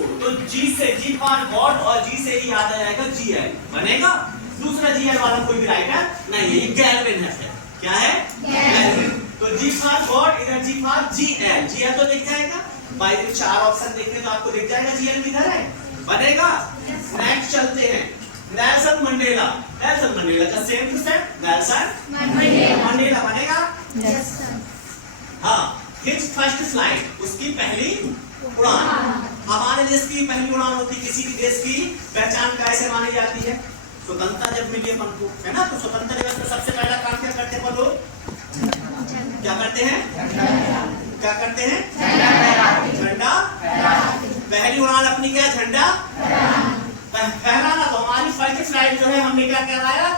4। तो G से G for God और G से ही याद आ जाएगा GL बनेगा। दूसरा GL वाला कोई भी राइटर नहीं है, ये गैल्विन है। क्या है? गैल्विन। तो G फॉर गॉड, इधर G फॉर GL, GL तो दिख जाएगा भाई। 4 ऑप्शन देखने तो आपको दिख जाएगा GL किधर है, बनेगा। नेक्स्ट चलते हैं, नेल्सन मंडेला। नेल्सन मंडेला का same to same, Nelson Mandela बनेगा। Yes sir. हाँ, हिज फर्स्ट फ्लाइट, उसकी पहली उड़ान। हमारे देश की पहली उड़ान होती है, किसी भी देश की पहचान कैसे मानी जाती है? स्वतंत्रता जब मिली अपन को, है ना। तो स्वतंत्रता दिवस में सबसे पहला काम क्या करते हैं लोग? क्या करते हैं? क्या करते हैं? झंडा। पहली उड़ान अपनी क्या है? झंडा फहराना। तो हमारी फर्स्ट फ्लाइट जो है हमने क्या कराया?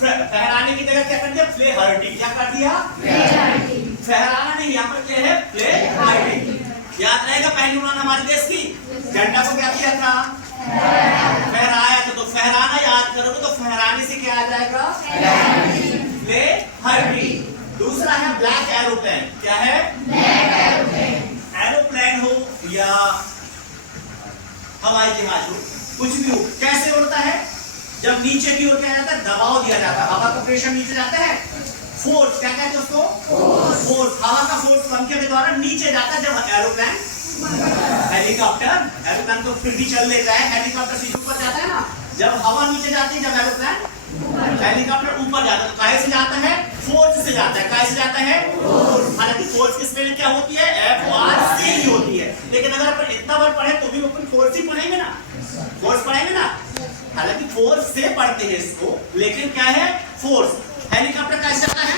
फहराने की जगह क्या कर दिया? फ्ले हर्टिंग। क्या कर दिया? फहराना नहीं, यहाँ पर क्या है? फ्ले हर्टिंग। याद रहेगा पहली उड़ान हमारे देश की, झंडा को क्या किया था? फहराया था। तो फहराना याद करोगे तो फहराने से क्या आ जाएगा? फ्ले हर्टिंग। दूसरा है ब्लैक एरोप्लेन। क्या है? एरोप्लेन हो या हवाई जहाज हो, कुछ भी हो, कैसे उड़ता है? जब नीचे की ओर क्या जाता है? दबाव दिया जाता है, हवा का प्रेशर नीचे जाता है, फोर्स। क्या कहते हैं उसको? फोर्स। हवा का फोर्स पंखे के द्वारा नीचे जाता है। जब एरोप्लेन, हेलीकॉप्टर, एरोप्लेन तो फिर भी चल लेता है, हेलीकॉप्टर सीधे ऊपर जाता है ना। जब हवा नीचे जाती है, जब एरोप्लेन, हेलीकॉप्टर ऊपर जाता है, तो काहे से जाता है? फोर्स से जाता है। काहे से जाता है? हालांकि फोर्स की स्पेलिंग क्या होती है? FORC ही होती है। लेकिन अगर अपन इतना बार पढ़े तो भी अपन फोर्स ही पढ़ेंगे ना, फोर्स पढ़ेंगे ना। हालांकि फोर्स से पढ़ते हैं इसको, लेकिन क्या है? फोर्स। हेलीकॉप्टर कैसे जाता है?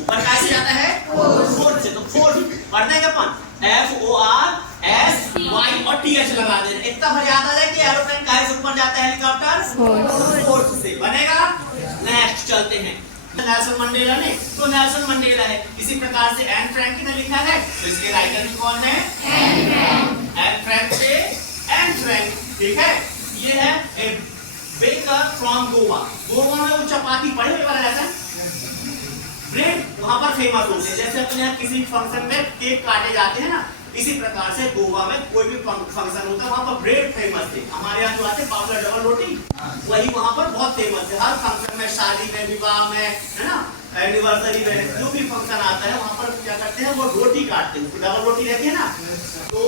ऊपर कैसे जाता है? फोर्स से। तो फोर्स पढ़ देंगे अपन, FORSY और TH लगा देना। इतना भर याद आ जाए कि एरोप्लेन काहे से ऊपर जाता है? हेलीकॉप्टर फोर्स से बनेगा। नेक्स्ट चलते हैं, नेल्सन मंडेला ने, तो नेल्सन मंडेला है। इसी प्रकार से एन फ्रैंक ने लिखा है, तो इसके राइटर भी कौन है? एन फ्रैंक से एन फ्रैंक, ठीक है। ये है ए बेकर फ्रॉम गोवा। गोवा में वो चपाती पढ़े वाला रहता है, ब्रेड वहां पर फेमस होते हैं। जैसे अपने यहाँ किसी फंक्शन में केक काटे जाते हैं ना, इसी प्रकार से गोवा में कोई भी फंक्शन होता है, वहां पर ब्रेड फेमस है। हमारे यहाँ जो आते हैं पापड़ डबल रोटी, वही वहां पर बहुत फेमस है। हर फंक्शन में, शादी में, विवाह में, है ना, एनिवर्सरी में, जो भी फंक्शन आता है वहां पर क्या करते हैं? वो रोटी काटते हैं, डबल रोटी रहती है ना। तो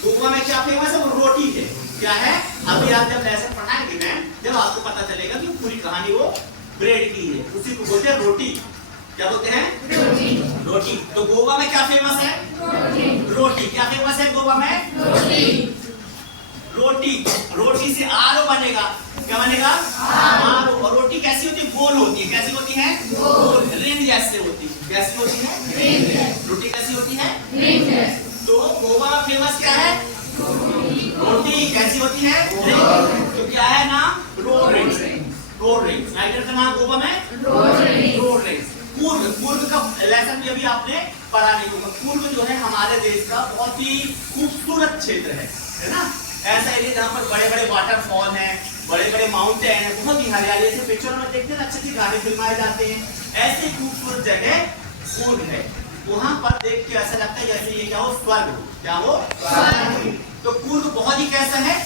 गोवा में क्या फेमस है? वो रोटी है। क्या है? अभी आप जब लेसन पढ़ाएंगे मैम, जब आपको पता चलेगा कि पूरी कहानी वो ब्रेड की है, उसी को बोलते हैं रोटी। क्या बोलते हैं? रोटी। तो गोवा में क्या फेमस है? रोटी। क्या फेमस है गोवा में? रोटी। रोटी से आरो बनेगा। क्या बनेगा? आरो। और रोटी कैसी होती है? गोल होती है। कैसी होती है? गोल। रिंग जैसे होती है। कैसी होती है? रोटी कैसी होती है? तो गोवा में फेमस क्या है? रोटी। कैसी होती है? तो क्या है नाम? Road rings. Road rings. Writer का नाम गोवा में रोड रिंग्स। पूर्व का लेसन भी अभी आपने पढ़ा नहीं होगा। पूर्व जो है हमारे देश का बहुत ही खूबसूरत क्षेत्र है ना। ऐसा एरिया जहाँ पर बड़े बड़े वाटरफॉल हैं, बड़े बड़े माउंटेन हैं, बहुत ही हरियाली। ऐसे पिक्चर में देखते हैं, अच्छे अच्छे गाने फिल्माए जाते हैं। ऐसी खूबसूरत जगह पूर्व है। वहां पर देख के ऐसा लगता है जैसे ये क्या हो? स्वर्ग हो। क्या हो? स्वर्ग। तो पूर्व बहुत ही कैसा है?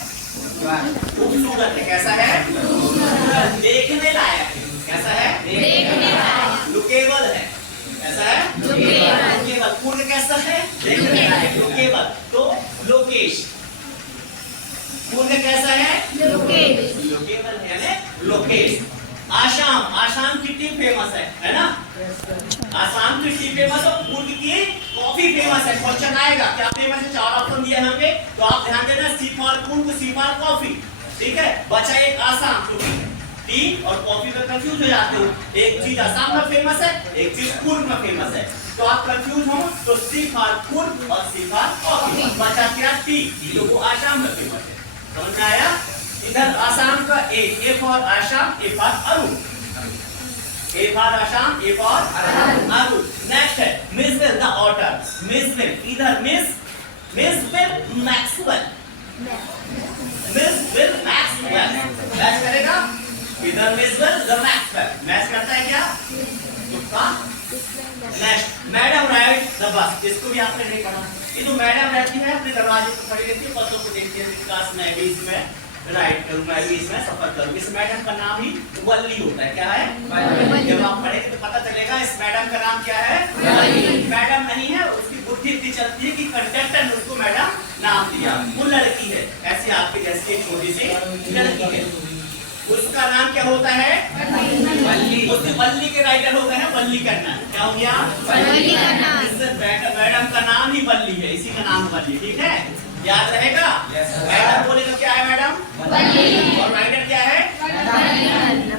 खूबसूरत है। कैसा है? देखने लायक है। कैसा है? देखने लायक। लुकेबल है। कैसा है? लुकेबल। पूर्ण कैसा है? देखने लायक। लुकेबल। तो लोकेश। पूर्ण कैसा है? लुकेबल है ना, लोकेश। आसाम। आसाम की टी फेमस है ना। आसाम की टी फेमस है। पूर्व की कॉफी फेमस है। क्वेश्चन आएगा क्या फेमस है? 4 ऑप्शन दिए होंगे, तो आप ध्यान देना, सी फॉर पूर्व, सी फॉर कॉफी, ठीक है। बचा एक आसाम। टी और कॉफी में कंफ्यूज हो जाते हो। एक चीज आसाम में फेमस है, एक चीज पूर्व में फेमस है, तो आप कंफ्यूज हो तो सी फॉर पूर्व और सी फॉर कॉफी। बचा क्या? टी, जो वो आसाम में फेमस है। समझ में आया? इधर आसाम का A for Assam, A for Arun. A for Assam, A for Arun. Next है मिसवेल द ऑटर। मिसवेल, इधर मिसवेल मैक्सवेल। मिसवेल मैक्सवेल मैच करेगा। इधर मिसवेल द मैक्सवेल मैच करता है क्या? तुक्का। Next madam ride the bus. इसको भी आपने नहीं पढ़ा। ये जो मैडम रहती है अपने दरवाजे पर खड़ी रहती है, बसों को देखिए विकास मैं भी इसमें राइट करूंगा, भी इसमें सफर करूंगा। इस मैडम का नाम ही वल्ली होता है। क्या है? वल्ली। जब आप पढ़ेंगे तो पता चलेगा इस मैडम का नाम क्या है? वल्ली। मैडम नहीं है, उसकी बुद्धि इतनी चलती है कि कंडक्टर ने उसको मैडम नाम दिया। वो लड़की है, ऐसी आपके जैसी एक छोटी सी लड़की है, उसका नाम क्या होता है? वल्ली। उसके वल्ली के राइटर हो गए हैं वल्ली करना। क्या हो गया? वल्ली करना। मैडम का नाम ही वल्ली है, इसी का नाम वल्ली। ठीक है, याद रहेगा। मैडम बोले तो क्या है मैडम? वल्ली। और राइटर क्या है?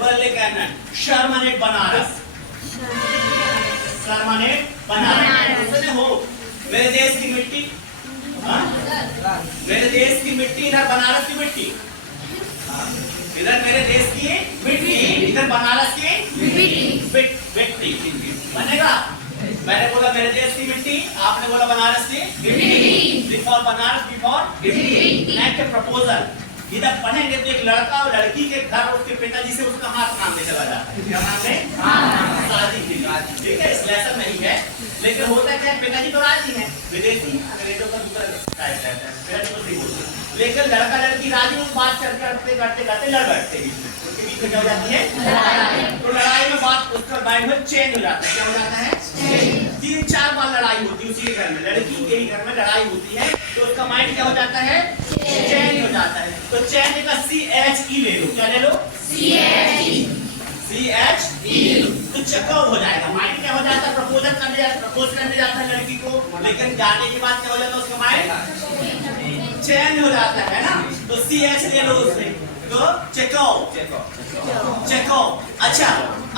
वल्ली करना। शर्मनेट बनारस, शर्मनेट बनारस। सुने हो मेरे देश की मिट्टी, मेरे देश की मिट्टी, इधर बनारस की मिट्टी, इधर मेरे देश की मिट्टी, इधर बनारस की मिट्टी बनेगा। मैंने बोला मेरे देश की मिट्टी, आपने बोला बनारस की मिट्टी। बिफोर बनारस, बिफोर मिट्टी। नेक्स्ट प्रपोजल, इधर पढ़ेंगे तो एक लड़का और लड़की के घर उसके पिताजी से उसका हाथ मांगने चला जाता है। क्या मांगने? शादी के लिए। ठीक है, इस लेसन नहीं है, लेकिन होता क्या है, पिताजी तो राजी हैं, विदेशी अंग्रेजों का दूसरा टाइप रहता है, लेकिन लड़का लड़की राजी में बात करते करते करते लड़ बैठते हैं, उनके बीच में क्या हो जाती है? तो लड़ाई में बात उसका माइंड में चेंज हो जाता है। क्या हो जाता है? 3-4 बार लड़ाई होती है उसी के घर में, लड़की के ही घर में लड़ाई होती है, तो उसका माइंड क्या हो जाता है? चेंज हो जाता है। तो चेंज का CHE ले लो। क्या ले लो? CHE ले लो, तो चेकआउट हो जाएगा। माइंड क्या हो जाता है? प्रपोज करने जाता है लड़की को, लेकिन जाने के बाद क्या हो जाता है? उसका माइंड चेंज हो जाता है ना। तो CH ले लो उसमें, तो चेकआउट। अच्छा,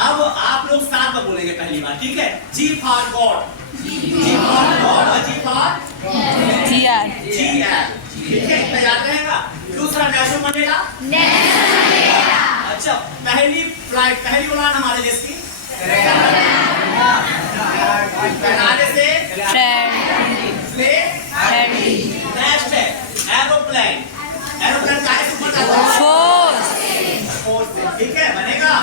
अब आप लोग साथ में बोलेंगे पहली बार। ठीक है, G for God, G for God और G फॉर GR। ठीक है, इतना याद रहेगा। दूसरा नेल्सन मंडेला। अच्छा, पहली फ्लाइट, पहली उड़ान हमारे देश की बनाने से नेक्स्ट है एरोप्लेन। एरोप्लेन काहे से ऊपर जाता है? फोर्स से। ठीक है, बनेगा।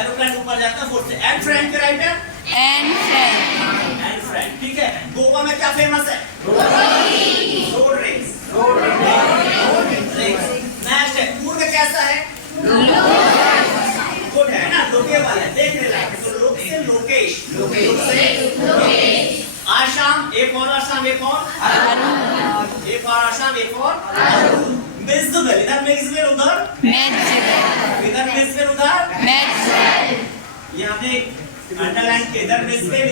एरोप्लेन ऊपर जाता है फोर्स से। एंड फ्रैंक के राइटर? Anne Frank. ठीक है, गोवा में क्या फेमस है? Road race. नेक्स्ट है फूड में कैसा है? गुड है ना, लोकेबल है, देखने लायक है। तो लोक से लोकेश, आसाम, एक और आसाम, एक और एक और आसाम, एक और मिज़्ज़वेल। इधर मिज़्ज़वेल, उधर इधर मिज़्ज़वेल, उधर यहाँ पे अंडरलाइन के, इधर मिज़्ज़वेल,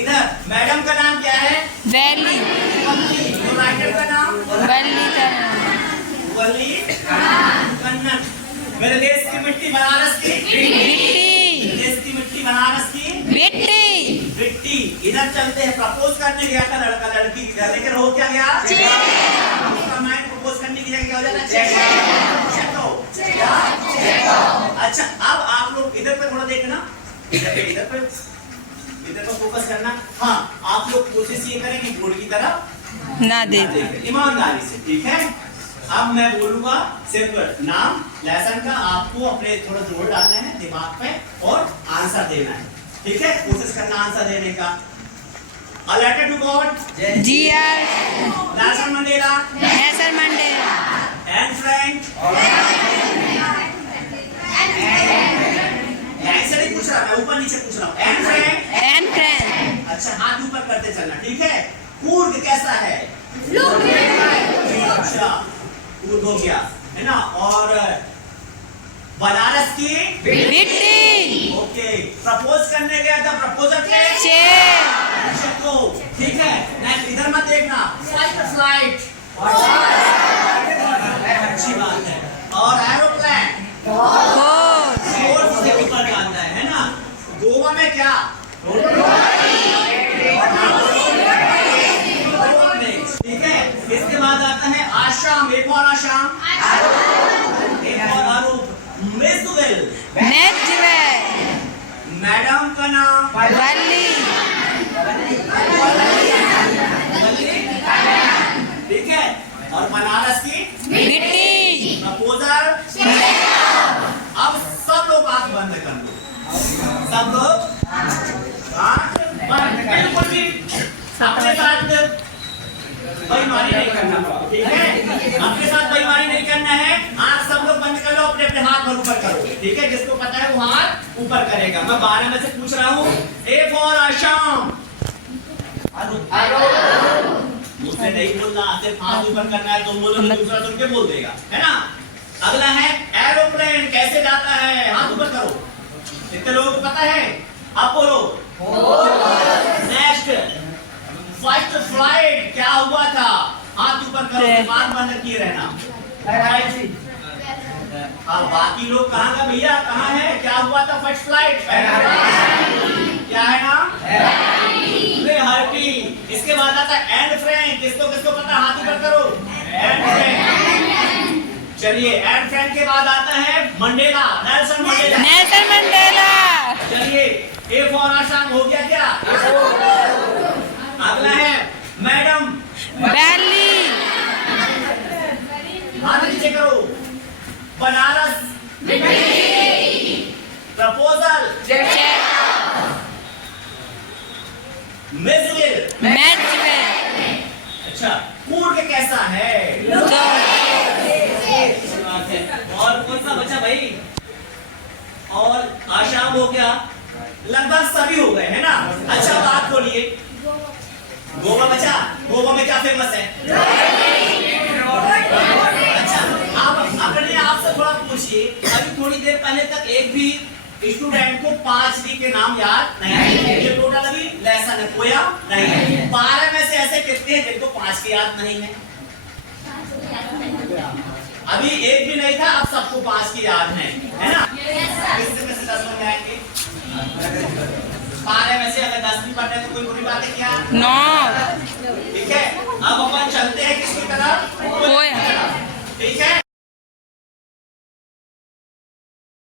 इधर मैडम का नाम क्या है? वैली। तो राइटर का नाम? वल्ली कन्नड़। मेरे देश की मिट्टी बनारस की मिट्टी, देश की मिट्टी बनारस की मिट्टी। इधर चलते हैं, प्रपोज करने गया था लड़का लड़की की घर, लेकिन हो क्या गया? उसका माइंड प्रपोज करने की जगह क्या हो जाता है? अच्छा, अब आप लोग इधर पे थोड़ा देखना, इधर पे फोकस करना। हाँ, आप लोग कोशिश ये करें कि बोर्ड की तरफ ना देखें, ईमानदारी से। ठीक है, अब मैं बोलूंगा सिर्फ नाम लेसन का, आपको अपने थोड़ा जोर डालना है दिमाग पे और आंसर देना है। ठीक है, कोशिश करना आंसर देने का। A letter to God, Nelson Mandela, Anne Frank. ऐसे नहीं पूछ रहा मैं, ऊपर नीचे पूछ रहा हूँ। Anne Frank. अच्छा, हाथ ऊपर करते चलना। ठीक है, कूर्ग कैसा है? अच्छा, कूर्ग हो गया है ना। और बनारस की मिट्टी। ओके, प्रपोज करने गया था, प्रपोजर के को। ठीक है, नेक्स्ट इधर मत देखना, फ्लाइट। अच्छी बात है। और एरोप्लेन से ऊपर जाता है ना। गोवा में क्या? ठीक है, इसके बाद आता है आसाम, एक और आसाम, एक और आरोप, मिज़्ज़वेल। मैडम का नाम? वल्ली। ठीक है, और बनारस की मिट्टी। प्रपोजर? अब सब लोग आंख बंद कर लो, सब लोग आंख बंद। बिल्कुल भी अपने साथ बेईमानी नहीं करना, ठीक है? अपने साथ बेईमानी नहीं करना है। आंख सब लोग बंद कर लो, अपने अपने हाथ पर ऊपर करो, ठीक है? जिसको पता है वो हाथ ऊपर करेगा। मैं 12 में से पूछ रहा हूँ। ए फॉर आशाम, मुझसे नहीं बोलना, सिर्फ हाथ ऊपर करना है। तुम बोलो दूसरा सुन के बोल देगा, है ना? अगला है एरोप्लेन कैसे जाता है, हाथ ऊपर करो। कितने लोगों को पता है? आप बोलो। नेक्स्ट, फर्स्ट फ्लाइट क्या हुआ था, हाथ ऊपर करो, दिमाग बंद किए रहना। अब बाकी लोग कहाँ का भैया, कहाँ है? क्या हुआ था फर्स्ट फ्लाइट? क्या है ना? हर्टी। इसके बाद आता है एन फ्रैंक, किसको किसको पता, हाथ ऊपर करो। एन फ्रैंक, चलिए एन फ्रैंक के बाद आता है Mandela, Nelson Mandela. Nelson Mandela. चलिए ए फॉर आसाम हो गया क्या? अगला है मैडम बैली। हाथ नीचे करो। बनारस, प्रपोजल, मिसविल। अच्छा, फूड के कैसा है? और कौन सा बचा भाई? और आशाम हो गया, लगभग सभी हो गए, है ना? अच्छा बात बोलिए, गोवा बचा। गोवा में क्या फेमस है? अच्छा, आप अपने आप से थोड़ा पूछिए, अभी थोड़ी देर पहले तक एक भी स्टूडेंट को 5 डी के नाम याद नहीं है। ये टोटल अभी लेसन है, कोया नहीं है। 12 में से ऐसे कितने हैं जिनको 5 के याद नहीं है? अभी एक भी नहीं था, अब सबको 5 की याद है ना? किससे किससे 10 बन जाएंगे? 12 में से अगर 10 भी पढ़ रहे तो कोई बुरी बात है क्या? नो। ठीक है, अब